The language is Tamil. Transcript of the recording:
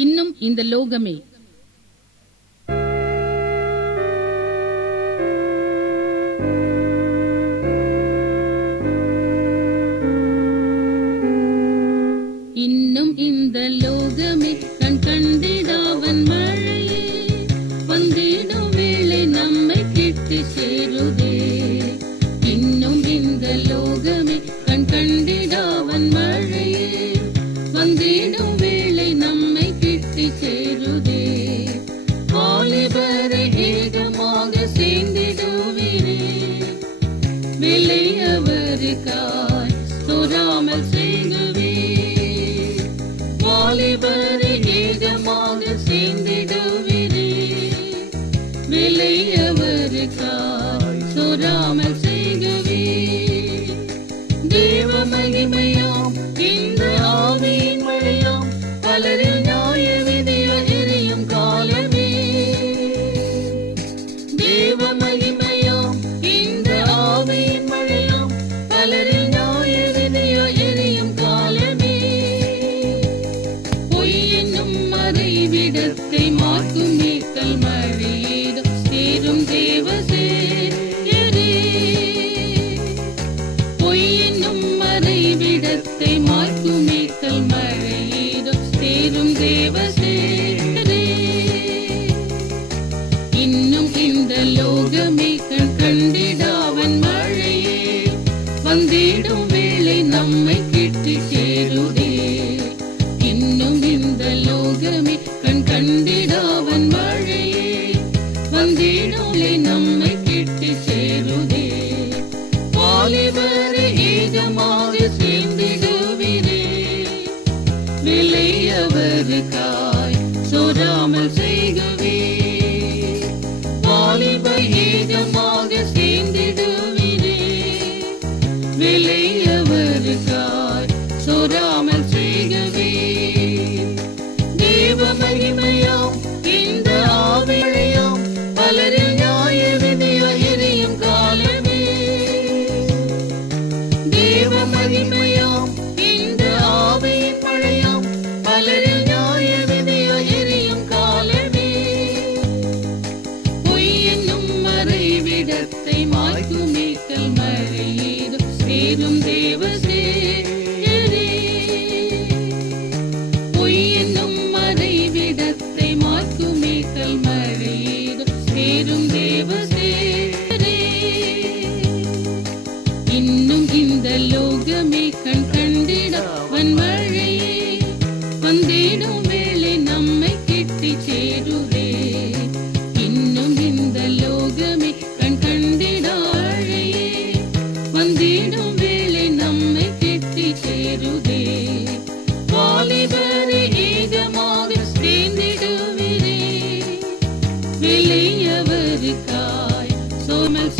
இன்னும் இந்த லோகமே. இன்னும் இந்த லோகமே கண் கண்டிடாவன் மழையே, வந்திடும் வேளை நம்மை கிட்டு சேருதே. இன்னும் இந்த லோகமே கண் கண்டிடாவன் மழையே, வந்திடும் வேளை நம்மை கிட்டு சேருதே. வாலிபரை ஏகமாக சேர்ந்திடுவீரே, விலை அவருக்காய் சொராமல் செய்குவே. வாலிபரை ஏகமாக சேர்ந்திடுவீரே, விலை அவருக்காய் சொராமல் செய்குவே. தேவ மகிமையாம் இந்த ஆவியின் மழையாம், பலரில் நியாய விதியோ எரியும் காலமே. தேவ மகிமையாம் இந்த ஆவியின் மழையாம், பலரில் நியாய விதியோ எரியும் காலமே. பொய் என்னும் மறைவிடத்தை மாற்றும் நீக்கல் மழையேதோ சேரும் தேவ சேயரே. பொய் என்னும் மறைவிடத்தை மாற்றும் நீக்கல் மழையேதோ சேரும் தேவ சேயரே. இன்னும் இந்த லோகமே கண் கண்டிடாவன் மழையே, வந்திடும் வேளை நம்மை கிட்டு சேருதே. இன்னும் இந்த லோகமே கண் கண்டிடாவன் மழையே, வந்திடும் வேளை நம்மை கிட்டு சேருதே. வாலிபரை ஏகமாக சேர்ந்திடுவீரே, விலை அவருக்காய் சொராமல் செய்கவே. வாலிபரை ஏகமாக சேர்ந்திடுவீரே, விலை அவருக்காய் சொராமல் செய்கவே. தேவ மகிமையாம் இந்த ஆவியையாம், பலரில் நியாய விதியோ எரியும் காலமே. தேவ மகிமையாம் இந்த ஆவியின் மழையாம், பலரில் நியாய விதியோ எரியும் காலமே. பொய் என்னும் மறைவிடத்தை மாய்க்கும் நீக்கல் மழையேதோ சேரும் தேவ சேயரே. பொய் என்னும் மறைவிடத்தை மாய்க்கும் நீக்கல் மழையேதோ சேரும் தேவ சேயரே. இன்னும் இந்த லோகமே கண் கண்டிடாவன் மழையே, வந்திடும் வேளை நம்மை கிட்டி சேருதே. இன்னும் இந்த லோகமே கண் கண்டிடாழையே, வந்திடும் வேளை நம்மை கிட்டி சேருதே. வாலிபரை ஏகமாக சேர்ந்திடுவீரே, விலை அவருக்காய் சோமல்